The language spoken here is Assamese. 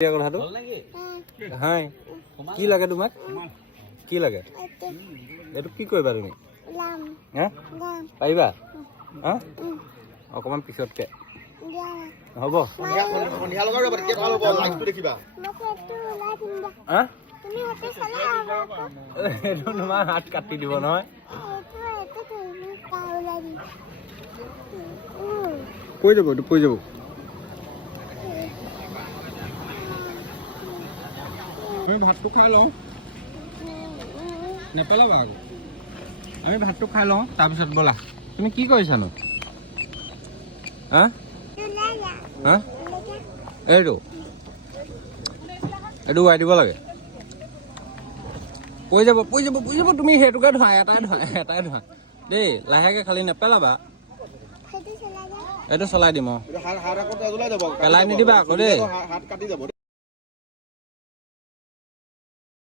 কথাটো হাই কি লাগে তোমাক কি লাগে এইটো কি কৰিবা তুমি পাৰিবা অকণমান পিছতকে হ'ব এইটো তোমাৰ হাত কাটি দিব নহয় কৈ যাব এইটো কৈ যাব আমি ভাতটো খাই লওঁ নেপেলাবা আকৌ আমি ভাতটো খাই লওঁ তাৰপিছত ব'লা তুমি কি কৰিছানো হা হা এইটো এইটো উৰাই দিব লাগে পৰি যাব তুমি সেইটোকে ধোৱা এটাই ধোৱা দেই লাহেকে খালি নেপেলাবা এইটো চলাই দিম পেলাই নিদিবা আকৌ দেই